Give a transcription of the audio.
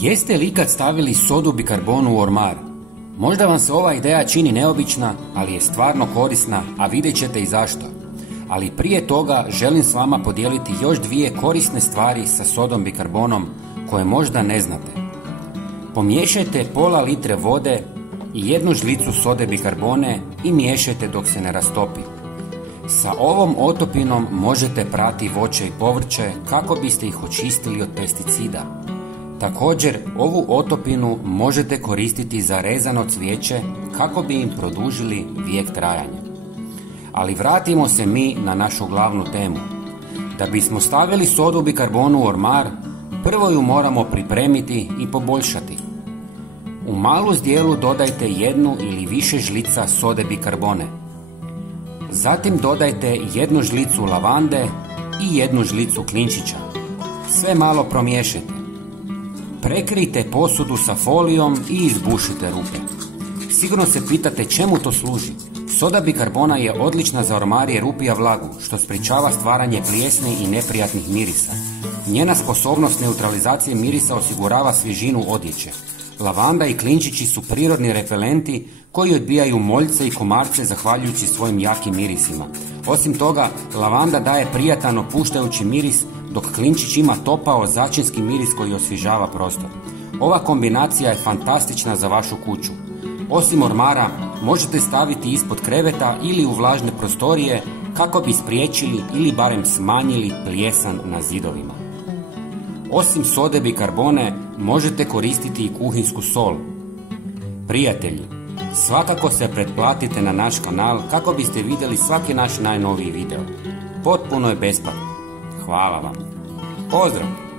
Jeste li ikad stavili sodu bikarbonu u ormar? Možda vam se ova ideja čini neobična, ali je stvarno korisna, a vidjet ćete i zašto. Ali prije toga želim s vama podijeliti još dvije korisne stvari sa sodom bikarbonom koje možda ne znate. Pomiješajte pola litre vode i 1 žlicu sode bikarbone i miješajte dok se ne rastopi. Sa ovom otopinom možete prati voće i povrće kako biste ih očistili od pesticida. Također, ovu otopinu možete koristiti za rezano cvijeće kako bi im produžili vijek trajanja. Ali vratimo se mi na našu glavnu temu. Da bismo stavili sodu bikarbonu u ormar, prvo ju moramo pripremiti i poboljšati. U malu zdjelu dodajte 1 ili više žlica sode bikarbone. Zatim dodajte 1 žlicu lavande i 1 žlicu klinčića. Sve malo promiješajte. Prekrijte posudu sa folijom i izbušite rupe. Sigurno se pitate čemu to služi. Soda bikarbona je odlična za ormar jer upija vlagu, što sprječava stvaranje plijesni i neprijatnih mirisa. Njena sposobnost neutralizacije mirisa osigurava svježinu odjeće. Lavanda i klinčići su prirodni repelenti koji odbijaju moljce i komarce zahvaljujući svojim jakim mirisima. Osim toga, lavanda daje prijatan opuštajući miris, dok klinčić ima topao začinski miris koji osvježava prostor. Ova kombinacija je fantastična za vašu kuću. Osim ormara, možete staviti ispod kreveta ili u vlažne prostorije kako bi spriječili ili barem smanjili plijesan na zidovima. Osim sode bikarbone, možete koristiti i kuhinsku sol. Prijatelji, svakako se pretplatite na naš kanal kako biste vidjeli svaki naš najnoviji video. Potpuno je besplatno. Hvala vam. Pozdrav!